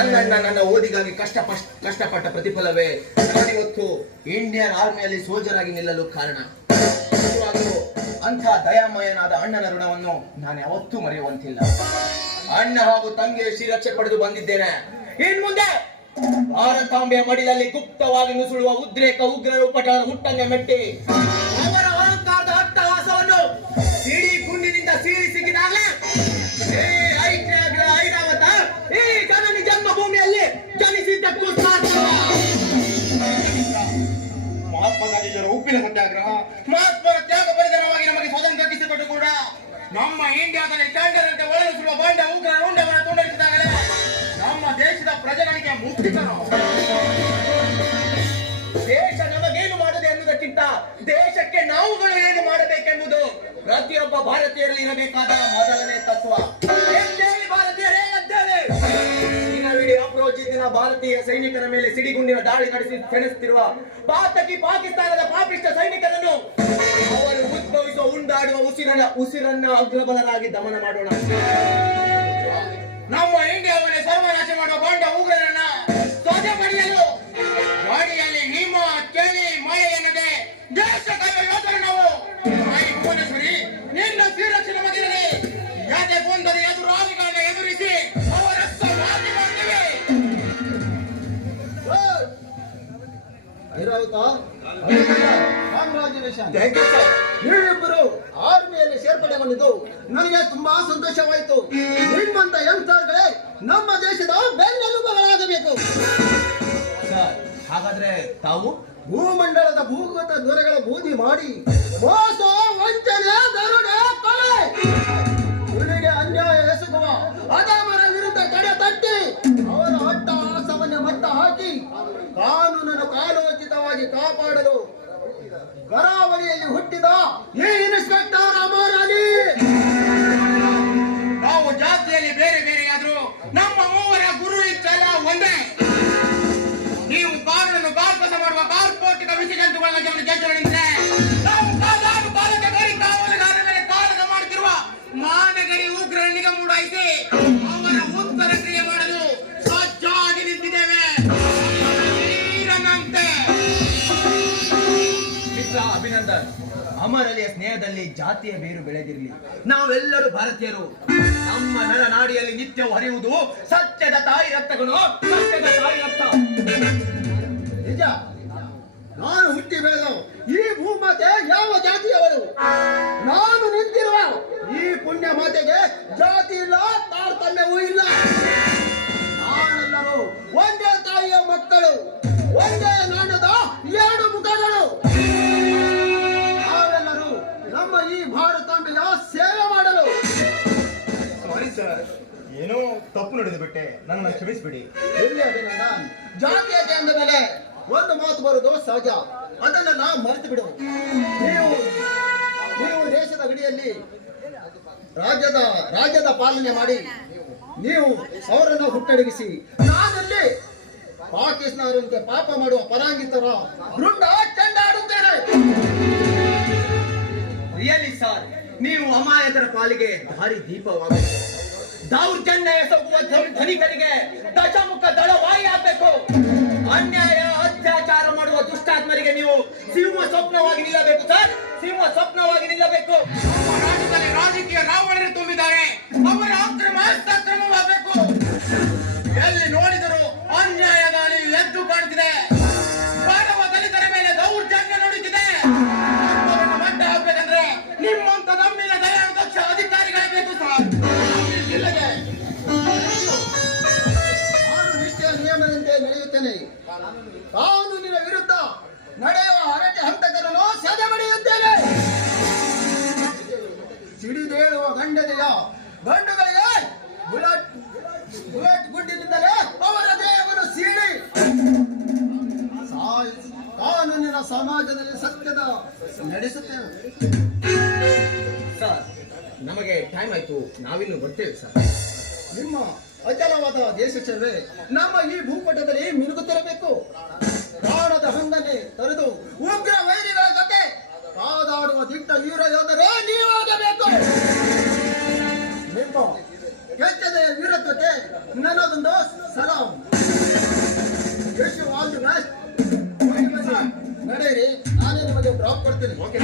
ನನ್ನ ಓದಿಗಾಗಿ ಕಷ್ಟಪಟ್ಟ ಪ್ರತಿಫಲವೇ ನಾನಿವತ್ತು Indian ಆರ್ಮಿಯಲ್ಲಿ soldier ಆಗಿ ನಿಲ್ಲಲು ಕಾರಣ. ನಿಜವಾಗಲೂ ಅಂಥ ದಯಾಮಯನಾದ ಅಣ್ಣನ ಋಣವನ್ನು ನಾನು ಯಾವತ್ತೂ ಮರೆಯುವಂತಿಲ್ಲ. ಅಣ್ಣ ಹಾಗೂ ತಂಗಿಯ ಶ್ರೀರಕ್ಷೆ ಪಡೆದು ಬಂದಿದ್ದೇನೆ. ಇನ್ ಮುಂದೆ ಭಾರತಾಂಬೆಯ ಮಡಿಲಲ್ಲಿ ಗುಪ್ತವಾಗಿ ನುಸುಳುವ ಉದ್ರೇಕ ಉಗ್ರರು ಪಟರ ಹುಟ್ಟನ್ನೇ ಮೆಟ್ಟಿ ಅವರ ಅಹಂಕಾರದ ಅಟ್ಟಹಾಸವನ್ನು ಸಿಡಿ ಗುಂಡಿನಿಂದ ಸೀಳಿ ಸಿಕ್ಕಿದಾಗಲೇ ಐರಾವತ ಈ ಜನನಿ ಜನ್ಮಭೂಮಿಯಲ್ಲಿ ಜನಿಸಿದ್ದಕ್ಕೂ ಸಾಧ್ಯ. ಮಹಾತ್ಮ ಗಾಂಧೀಜಿಯವರ ಉಪ್ಪಿನ ಸತ್ಯಾಗ್ರಹ, ಮಹಾತ್ಮರ ತ್ಯಾಗ ಬಲಿದಾನವಾಗಿ ನಮಗೆ ಸ್ವಾತಂತ್ರ್ಯ ಕಲ್ಪಿಸಿಕೊಟ್ಟು ಕೂಡ ನಮ್ಮ ಇಂಡಿಯಾದಲ್ಲಿ ಟಂಡರಂತೆ ಒಳಗಿಸುವ ಬಂಡ ಉಗ್ರ ಉಂಡವನ್ನು ತುಂಡರಿಸಿದಾಗಲೇ ನಮ್ಮ ದೇಶದ ಪ್ರಜೆಗಳಿಗೆ ಮುಕ್ತಿಕರು. ದೇಶ ನಮಗೇನು ಮಾಡದೆ ಎನ್ನುವುದಕ್ಕಿಂತ ದೇಶಕ್ಕೆ ನಾವುಗಳು ಏನು ಮಾಡಬೇಕೆಂಬುದು ಪ್ರತಿಯೊಬ್ಬ ಭಾರತೀಯರಲ್ಲಿ ಇರಬೇಕಾದ ಮೊದಲನೇ ತತ್ವ. ಭಾರತೀಯರೇ ಎದ್ದೇಳಿ. ದಿನವಿಡೀ ಅಪ್ರೋಚಿತ ಭಾರತೀಯ ಸೈನಿಕರ ಮೇಲೆ ಸಿಡಿಗುಂಡಿನ ದಾಳಿ ನಡೆಸಿ ಸೆಣಸುತ್ತಿರುವ ಪಾತಕಿ ಪಾಕಿಸ್ತಾನದ ಪಾಪಿಷ್ಟ ಸೈನಿಕರನ್ನು ಅವರು ಉದ್ಭವಿಸುವ ಉಂಡಾಡುವ ಉಸಿರನ್ನ ಅಗ್ರಬಲರಾಗಿ ದಮನ ಮಾಡೋಣ. ನಮ್ಮ ಇಂಡಿಯಾವನ್ನೇ ಸರ್ವನಾಶ ಮಾಡುವ ಬಂಡ ಉಗ್ರರನ್ನ ಸ್ವಚ್ಛ ಪಡೆಯಲು ಗಾಡಿಯಲ್ಲಿ ನಿಮ್ಮ ಚಳಿ ಮಳೆ ಎನ್ನದೆ ದೇಶ ಕಾಯುವ ಯೋಧರು ನಾವು. ಭುವನೇಶ್ವರಿ, ನಿನ್ನ ಶ್ರೀರಕ್ಷಣೆ ಮಧ್ಯದಲ್ಲಿ ಯಾಕೆ ಗೊಂದಲ ಎದುರಾಳಿಗಳನ್ನ ಎದುರಿಸಿ ಅವರತ್ತ ಮಾತಿ ಮಾಡ್ತೀವಿ. ನೀವಿಬ್ಬರು ಆರ್ಮಿಯಲ್ಲಿ ಸೇರ್ಪಡೆಗೊಂಡಿದ್ದು ನನಗೆ ತುಂಬಾ ಸಂತೋಷವಾಯಿತು. ನಿಮ್ಮಂತ ಯಂಗ್ಸ್ಟರ್ಗಳೇ ನಮ್ಮ ದೇಶದ ಬೆನ್ನೆಲುಬುಗಳಾಗಬೇಕು. ಹಾಗಾದ್ರೆ ತಾವು ಭೂಮಂಡಲದ ಭೂಗತ ದೊರೆಗಳ ಬೂದಿ ಮಾಡಿ ಮೋಸ, ವಂಚನೆ, ದರೋಡೆ, ಕೊಲೆ, ಇವರಿಗೆ ಅನ್ಯಾಯ ಎಸಗುವ ಅಧಮರ ವಿರುದ್ಧ ತಡೆ ತಟ್ಟಿ ಅವರ ಅಟ್ಟಹಾಸವನ್ನೇ ಮಟ್ಟ ಹಾಕಿ ಕಾನೂನನ್ನು ಕಾಲೋಚಿತವಾಗಿ ಕಾಪಾಡಲು ಕರಾವಳಿಯಲ್ಲಿ ಹುಟ್ಟಿದ ಈ ಇನ್ಸ್ಪೆಕ್ಟರ್ ಅಮರ್ ಅಲಿ. ನಾವು ಜಾತಿಯಲ್ಲಿ ಬೇರೆ ಬೇರೆಯಾದ್ರೂ ನಮ್ಮ ಮೂವರ ಗುರು ಇಚ್ಛೆಲ್ಲ ಒಂದೇ. ನೀವು ಕಾನೂನನ್ನು ಕಾರ್ಕಸ ಮಾಡುವ ಕಾರ್ಪೋಟಿಕ ವಿಷಜಂತುಗಳ ಗೆದ್ದರೆ ನಾವು ಕಾಲಕ್ಕೆ ಗಡಿ ಕಾವಲುಗಾರರ ಮೇಲೆ ಕಾಳಗ ಮಾಡುತ್ತಿರುವ ಮಾನಗಡಿ ಉಗ್ರ ನಿಗಮ ಮೂಡಾಯಿಸಿ ಅವರ ಉತ್ತರ ಕ್ರಿಯೆ ಮಾಡಲು ಸಜ್ಜಾಗಿ ನಿಂತಿದ್ದೇವೆ. ಮಿತ್ರ ಅಭಿನಂದನ್. ಅಮರ್ ಅಲಿಯ ಸ್ನೇಹದಲ್ಲಿ ಜಾತಿಯ ಬೇರು ಬೆಳೆದಿರಲಿ. ನಾವೆಲ್ಲರೂ ಭಾರತೀಯರು. ನಮ್ಮ ನರನಾಡಿಯಲ್ಲಿ ನಿತ್ಯವೂ ಹರಿಯುವುದು ಸತ್ಯದ ತಾಯಿ ರಕ್ತಗಳು, ಸತ್ಯದ ತಾಯಿ ರಕ್ತ. ನಿಜ, ನಾನು ಹುಟ್ಟಿ ಬೆಳೆದವ ಈ ಭೂಮಾತೆ ಯಾವ ಜಾತಿಯವರು. ನಾನು ನಿಂತಿರುವ ಈ ಪುಣ್ಯ ಮಾತೆಗೆ ಜಾತಿ ಇಲ್ಲ, ತಾರತಮ್ಯವೂ ಇಲ್ಲ. ನಾವೆಲ್ಲರೂ ಒಂದೇ ತಾಯಿಯ ಮಕ್ಕಳು, ಒಂದೇ ನಾಣ್ಯದ ಎರಡು ಮುಖಗಳು. ನಾವೆಲ್ಲರೂ ನಮ್ಮ ಈ ಭಾರತಾಂಬೆಯ ಸೇವೆ ಮಾಡಲು. ಸಾರಿ ಸರ್, ಏನೋ ತಪ್ಪು ನಡೆದು ಬಿಟ್ಟೆ, ನನ್ನನ್ನು ಕ್ಷಮಿಸಿಬಿಡಿ. ಎಲ್ಲಿ ಅಭಿನಂದನ್, ಜಾತೀಯತೆ ಅಂದ ಮೇಲೆ ಒಂದು ಮಾತು ಬರುವುದು ಸಹಜ, ಅದನ್ನೆಲ್ಲ ಮರೆತು ಬಿಡು. ನೀವು ದೇಶದ ಗಡಿಯಲ್ಲಿ ರಾಜ್ಯದ ಪಾಲನೆ ಮಾಡಿ ನೀವು ಅವರನ್ನು ಹುಟ್ಟಡಗಿಸಿ, ನಾನಲ್ಲಿ ಪಾಕಿಸ್ತಾನದಂತೆ ಪಾಪ ಮಾಡುವ ಪರಾಂಗಿತರ ವೃಂದ ಚೆಂಡಾಡುತ್ತೇನೆ. ರಿಯಲಿ ಸರ್, ನೀವು ಅಮಾಯಕರ ಪಾಲಿಗೆ ದಾರಿ ದೀಪವಾಗಬೇಕು. ದೌರ್ಜನ್ಯ ಎಸಗುವ ಧನಿಕರಿಗೆ ದಶಮುಖ ದಳವಾಯಿ ಆಗಬೇಕು. ಅನ್ಯಾಯ ಅತ್ಯಾಚಾರ ಮಾಡುವ ದುಷ್ಟಾತ್ಮರಿಗೆ ನೀವು ಸಿಂಹ ಸ್ವಪ್ನವಾಗಿ ನಿಲ್ಲಬೇಕು ಸರ್, ಸಿಂಹ ಸ್ವಪ್ನವಾಗಿ ನಿಲ್ಲಬೇಕು. ನಮ್ಮ ರಾಜ್ಯದಲ್ಲಿ ರಾಜಕೀಯ ರಾವಣರು ತುಂಬಿದ್ದಾರೆ, ಅವರ ಅಕ್ರಮ ಹಸ್ತಕ್ರಮವಾಗಬೇಕು. ಎಲ್ಲಿ ನೋಡಿದರೂ ಅನ್ಯಾಯದ ಅಲೆ ಎದ್ದು ಕಾಣ್ತಿದೆ. ಬಡವ ದಲಿತರ ಮೇಲೆ ದೌರ್ಜನ್ಯ ನಡೀತಿದೆ. ಮಟ್ಟ ಹಾಕ್ಬೇಕಂದ್ರೆ ನಿಮ್ಮಂತ ನಮ್ಮಿನ ದಯಾದಕ್ಷ ಅಧಿಕಾರಿಗಳೇ ಬೇಕು ಸರ್. ಇಲ್ಲದೆ ನಾನು ನಿಷ್ಠೆಯ ನಿಯಮದಂತೆ ನಡೆಯುತ್ತೇನೆ. ಕಾನೂನಿನ ವಿರುದ್ಧ ನಡೆಯುವ ಹರಟೆ ಹಂತಕರನ್ನು ಸದೆಬಡಿಯುತ್ತೇನೆ. ಸಿಡಿದೇಳುವ ಗಂಡನೆಯ ಗಂಡುಗಳಿಗೆ ಬುಲೆಟ್ ಗುಡ್ಡಿನಿಂದಲೇ ಅವರ ದೇಹವನ್ನು ಸೀಳಿ ಕಾನೂನಿನ ಸಮಾಜದಲ್ಲಿ ಸತ್ಯದ ನಡೆಸುತ್ತೇವೆ. ಸರ್, ನಮಗೆ ಟೈಮ್ ಆಯ್ತು, ನಾವಿನ್ನು ಬರ್ತೇವೆ ಸರ್. ನಿಮ್ಮ ಅಚಲವಾದ ದೇಶ ಸೇವೆ ನಮ್ಮ ಈ ಭೂಪಟದಲ್ಲಿ ಮಿನುಗುತ್ತಿರಬೇಕು. ಪ್ರಾಣದ ಹಂಗನೆ ತೊರೆದು ಉಗ್ರ ವೈರಿಗಳ ಜೊತೆ ಕಾದಾಡುವ ದಿಟ್ಟ ವೀರ ಯೋಧರೇ ನೀವಾಗಬೇಕು. ನಿಮ್ಮ ಕೆಚ್ಚದ ವೀರತ್ವಕ್ಕೆ ನನ್ನದೊಂದು ಸಲಾಂ. ನಡೆಯಿರಿ, ನಾನೇ ನಿಮಗೆ ಡ್ರಾಪ್ ಕೊಡ್ತೀನಿ. ಓಕೆ